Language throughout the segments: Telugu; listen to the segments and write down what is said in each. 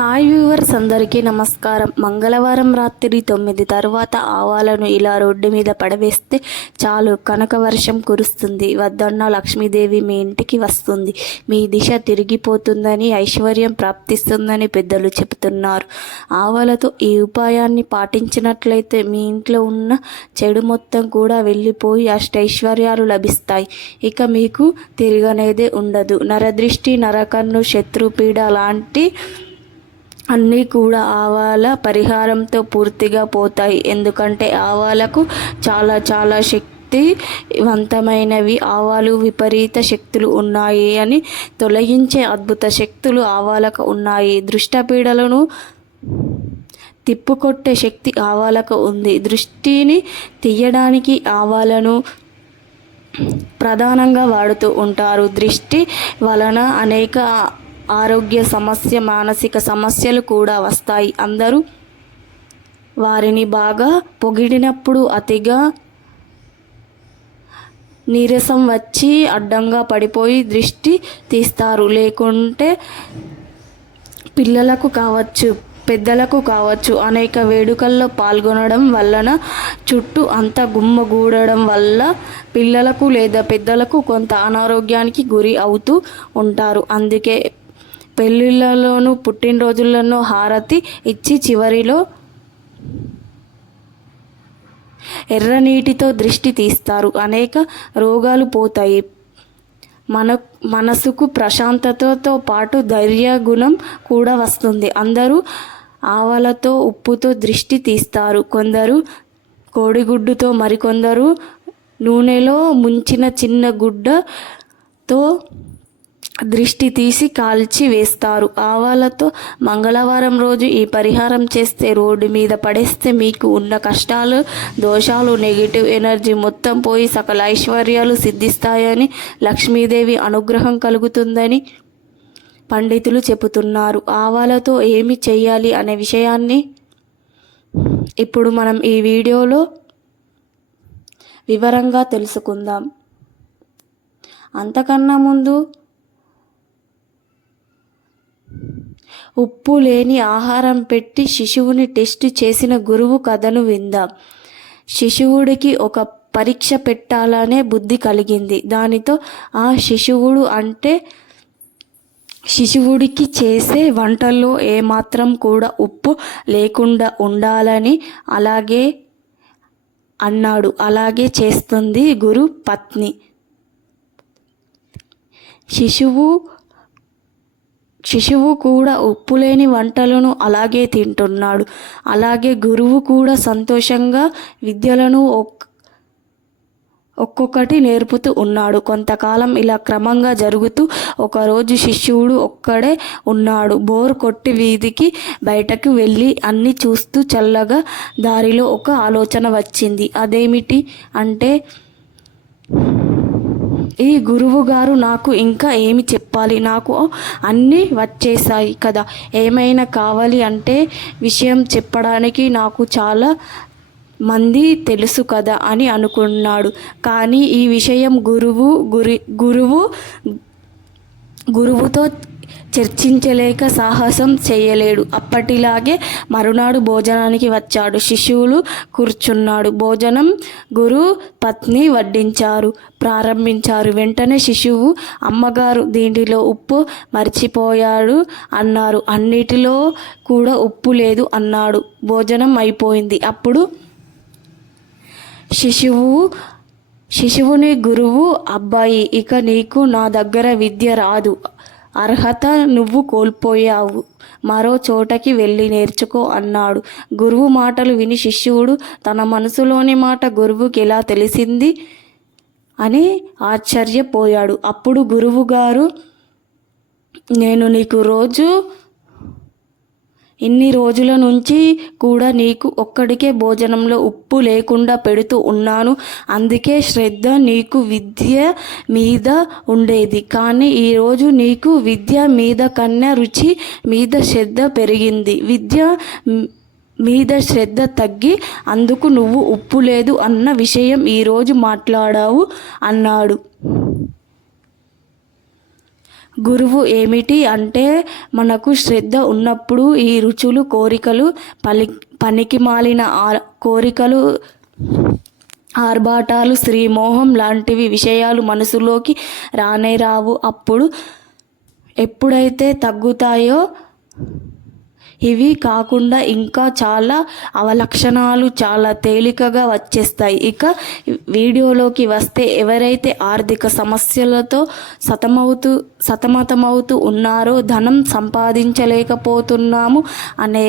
హాయ్ వ్యూవర్స్ అందరికీ నమస్కారం. మంగళవారం రాత్రి తొమ్మిది తర్వాత ఆవాలను ఇలా రోడ్డు మీద పడవేస్తే చాలు కనక వర్షం కురుస్తుంది. వద్దన్న లక్ష్మీదేవి మీ ఇంటికి వస్తుంది. మీ దిశ తిరిగిపోతుందని ఐశ్వర్యం ప్రాప్తిస్తుందని పెద్దలు చెబుతున్నారు. ఆవాలతో ఈ ఉపాయాన్ని పాటించినట్లయితే మీ ఇంట్లో ఉన్న చెడు మొత్తం కూడా వెళ్ళిపోయి అష్టైశ్వర్యాలు లభిస్తాయి. ఇక మీకు తిరగనేదే ఉండదు. నరదృష్టి నరకన్ను శత్రుపీడ లాంటి అన్నీ కూడా ఆవాల పరిహారంతో పూర్తిగా పోతాయి. ఎందుకంటే ఆవాలకు చాలా చాలా శక్తివంతమైనవి ఆవాలు విపరీత శక్తులు ఉన్నాయి అని తొలగించే అద్భుత శక్తులు ఆవాలకు ఉన్నాయి. దృష్టపీడలను తిప్పుకొట్టే శక్తి ఆవాలకు ఉంది. దృష్టిని తీయడానికి ఆవాలను ప్రధానంగా వాడుతూ ఉంటారు. దృష్టి వలన అనేక ఆరోగ్య సమస్య మానసిక సమస్యలు కూడా వస్తాయి. అందరూ వారిని బాగా పొగిడినప్పుడు అతిగా నీరసం వచ్చి అడ్డంగా పడిపోయి దృష్టి తీస్తారు. లేకుంటే పిల్లలకు కావచ్చు పెద్దలకు కావచ్చు అనేక వేడుకల్లో పాల్గొనడం వలన చుట్టూ అంత గుమ్మగూడడం వల్ల పిల్లలకు లేదా పెద్దలకు కొంత అనారోగ్యానికి గురి అవుతూ ఉంటారు. అందుకే పెళ్ళిళ్ళలోనూ పుట్టినరోజుల్లోనూ హారతి ఇచ్చి చివరిలో ఎర్ర నీటితో దృష్టి తీస్తారు. అనేక రోగాలు పోతాయి. మన మనసుకు ప్రశాంతతతో పాటు ధైర్య గుణం కూడా వస్తుంది. అందరూ ఆవలతో ఉప్పుతో దృష్టి తీస్తారు. కొందరు కోడిగుడ్డుతో మరికొందరు నూనెలో ముంచిన చిన్న గుడ్డతో దృష్టి తీసి కాల్చి వేస్తారు. ఆవాలతో మంగళవారం రోజు ఈ పరిహారం చేస్తే రోడ్డు మీద పడేస్తే మీకు ఉన్న కష్టాలు దోషాలు నెగిటివ్ ఎనర్జీ మొత్తం పోయి సకల ఐశ్వర్యాలు సిద్ధిస్తాయని లక్ష్మీదేవి అనుగ్రహం కలుగుతుందని పండితులు చెబుతున్నారు. ఆవాలతో ఏమి చేయాలి అనే విషయాన్ని ఇప్పుడు మనం ఈ వీడియోలో వివరంగా తెలుసుకుందాం. అంతకన్నా ముందు ఉప్పు లేని ఆహారం పెట్టి శిశువుని టెస్ట్ చేసిన గురువు కథను విందాం. శిశువుడికి ఒక పరీక్ష పెట్టాలనే బుద్ధి కలిగింది. దానితో ఆ శిశువుడు అంటే శిశువుడికి చేసే వంటల్లో ఏమాత్రం కూడా ఉప్పు లేకుండా ఉండాలని అలాగే అన్నాడు. అలాగే చేస్తుంది గురు పత్ని. శిశువు శిశువు కూడా ఉప్పు లేని వంటలను అలాగే తింటున్నాడు. అలాగే గురువు కూడా సంతోషంగా విద్యలను ఒక్కొక్కటి నేర్పుతూ ఉన్నాడు. కొంతకాలం ఇలా క్రమంగా జరుగుతూ ఒకరోజు శిష్యుడు ఒక్కడే ఉన్నాడు. బోర్ కొట్టి వీధికి బయటకు వెళ్ళి అన్ని చూస్తూ చల్లగా దారిలో ఒక ఆలోచన వచ్చింది. అదేమిటి అంటే ఈ గురువు గారు నాకు ఇంకా ఏమి చెప్పాలి? నాకు అన్నీ వచ్చేసాయి కదా. ఏమైనా కావాలి అంటే విషయం చెప్పడానికి నాకు చాలా మంది తెలుసు కదా అని అనుకున్నాడు. కానీ ఈ విషయం గురువు గురి గురువు గురువుతో చర్చించలేక సాహసం చేయలేడు. అప్పటిలాగే మరునాడు భోజనానికి వచ్చాడు. శిశువులు కూర్చున్నాడు. భోజనం గురు పత్ని వడ్డించారు. ప్రారంభించారు. వెంటనే శిశువు అమ్మగారు దీంట్లో ఉప్పు మర్చిపోయాడు అన్నారు. అన్నిటిలో కూడా ఉప్పు లేదు అన్నాడు. భోజనం అయిపోయింది. అప్పుడు శిశువు శిశువుని గురువు అబ్బాయి ఇక నీకు నా దగ్గర విద్య రాదు. అర్హత నువ్వు కోల్పోయావు. మరో చోటకి వెళ్ళి నేర్చుకో అన్నాడు. గురువు మాటలు విని శిష్యుడు తన మనసులోని మాట గురువుకి ఎలా తెలిసింది అని ఆశ్చర్యపోయాడు. అప్పుడు గురువుగారు నేను నీకు రోజు ఇన్ని రోజుల నుంచి కూడా నీకు ఒక్కడికే భోజనంలో ఉప్పు లేకుండా పెడుతూ ఉన్నాను. అందుకే శ్రద్ధ నీకు విద్య మీద ఉండేది. కానీ ఈరోజు నీకు విద్య మీద కన్నా రుచి మీద శ్రద్ధ పెరిగింది. విద్య మీద శ్రద్ధ తగ్గి అందుకు నువ్వు ఉప్పు లేదు అన్న విషయం ఈరోజు మాట్లాడావు అన్నాడు. గురువు ఏమిటి అంటే మనకు శ్రద్ధ ఉన్నప్పుడు ఈ రుచులు కోరికలు పలి పనికి మాలిన ఆ- కోరికలు ఆర్భాటాలు శ్రీమోహం లాంటివి విషయాలు మనసులోకి రానే రావు. అప్పుడు ఎప్పుడైతే తగ్గుతాయో ఇవి కాకుండా ఇంకా చాలా అవలక్షణాలు చాలా తేలికగా వచ్చేస్తాయి. ఇక వీడియోలోకి వస్తే ఎవరైతే ఆర్థిక సమస్యలతో సతమవుతూ సతమతమవుతూ ఉన్నారో ధనం సంపాదించలేకపోతున్నాము అనే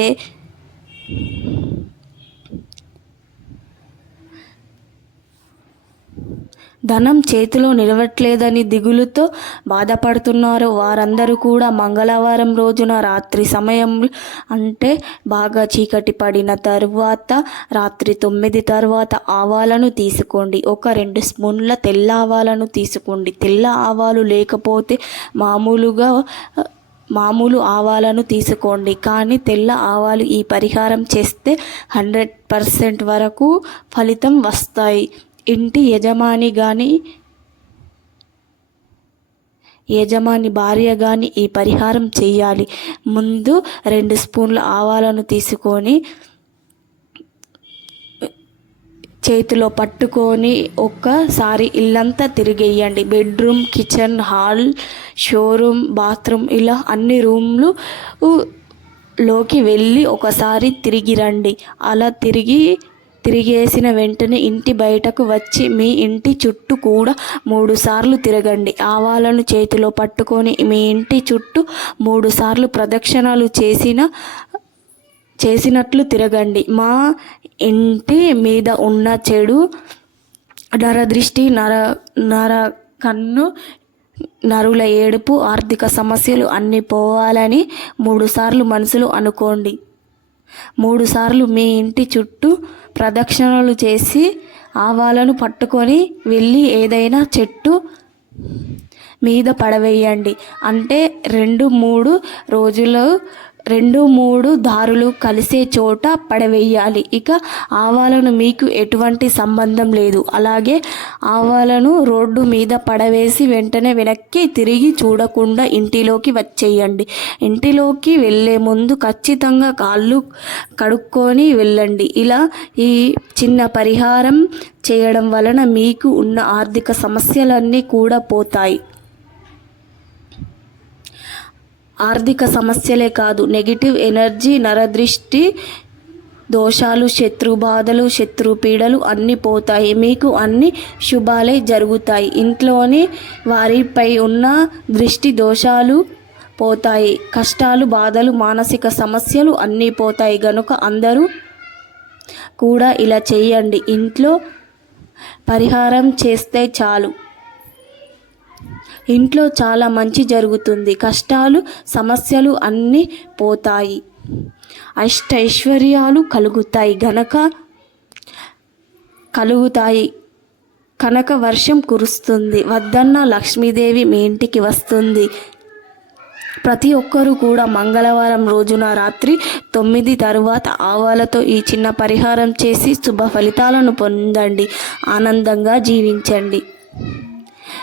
ధనం చేతిలో నిలవట్లేదని దిగులుతో బాధపడుతున్నారు. వారందరూ కూడా మంగళవారం రోజున రాత్రి సమయం అంటే బాగా చీకటి పడిన తరువాత రాత్రి తొమ్మిది తర్వాత ఆవాలను తీసుకోండి. ఒక రెండు స్పూన్ల తెల్ల ఆవాలను తీసుకోండి. తెల్ల ఆవాలు లేకపోతే మామూలుగా మామూలు ఆవాలను తీసుకోండి. కానీ తెల్ల ఆవాలు ఈ పరిహారం చేస్తే హండ్రెడ్ పర్సెంట్ వరకు ఫలితం వస్తాయి. ఇంటి యజమాని కానీ యజమాని భార్య కానీ ఈ పరిహారం చేయాలి ముందు రెండు స్పూన్ల ఆవాలను తీసుకొని చేతిలో పట్టుకొని ఒక్కసారి ఇల్లంతా తిరిగేయండి. Bedroom kitchen hall showroom bathroom ఇలా అన్ని రూమ్లు లోకి వెళ్ళి ఒకసారి తిరిగి రండి. అలా తిరిగి తిరిగేసిన వెంటనే ఇంటి బయటకు వచ్చి మీ ఇంటి చుట్టూ కూడా మూడు సార్లు తిరగండి. ఆవాలను చేతిలో పట్టుకొని మీ ఇంటి చుట్టూ మూడు సార్లు ప్రదక్షిణాలు చేసిన చేసినట్లు తిరగండి. మా ఇంటి మీద ఉన్న చెడు నరదృష్టి నర నర కన్ను నరుల ఏడుపు ఆర్థిక సమస్యలు అన్నీ పోవాలని మూడుసార్లు మనసులు అనుకోండి. మూడుసార్లు మీ ఇంటి చుట్టూ ప్రదక్షిణలు చేసి ఆవాలను పట్టుకొని వెళ్ళి ఏదైనా చెట్టు మీద పడవేయండి. అంటే రెండు మూడు రోజులు రెండు మూడు దారులు కలిసే చోట పడవేయాలి. ఇక ఆవాలను మీకు ఎటువంటి సంబంధం లేదు. అలాగే ఆవాలను రోడ్డు మీద పడవేసి వెంటనే వెనక్కి తిరిగి చూడకుండా ఇంటిలోకి వచ్చేయండి. ఇంటిలోకి వెళ్ళే ముందు ఖచ్చితంగా కాళ్ళు కడుక్కొని వెళ్ళండి. ఇలా ఈ చిన్న పరిహారం చేయడం వలన మీకు ఉన్న ఆర్థిక సమస్యలన్నీ కూడా పోతాయి. ఆర్థిక సమస్యలే కాదు. నెగిటివ్ ఎనర్జీ నరదృష్టి దోషాలు శత్రు బాధలు శత్రు పీడలు అన్నీ పోతాయి. మీకు అన్ని శుభాలే జరుగుతాయి. ఇంట్లోని వారిపై ఉన్న దృష్టి దోషాలు పోతాయి. కష్టాలు బాధలు మానసిక సమస్యలు అన్నీ పోతాయి. గనుక అందరూ కూడా ఇలా చేయండి. ఇంట్లో పరిహారం చేస్తే చాలు. ఇంట్లో చాలా మంచి జరుగుతుంది. కష్టాలు సమస్యలు అన్నీ పోతాయి. అష్టైశ్వర్యాలు కలుగుతాయి. గనక కలుగుతాయి. కనక వర్షం కురుస్తుంది. వద్దన్న లక్ష్మీదేవి మీ ఇంటికి వస్తుంది. ప్రతి ఒక్కరూ కూడా మంగళవారం రోజున రాత్రి తొమ్మిది తరువాత ఆవాలతో ఈ చిన్న పరిహారం చేసి శుభ ఫలితాలను పొందండి. ఆనందంగా జీవించండి.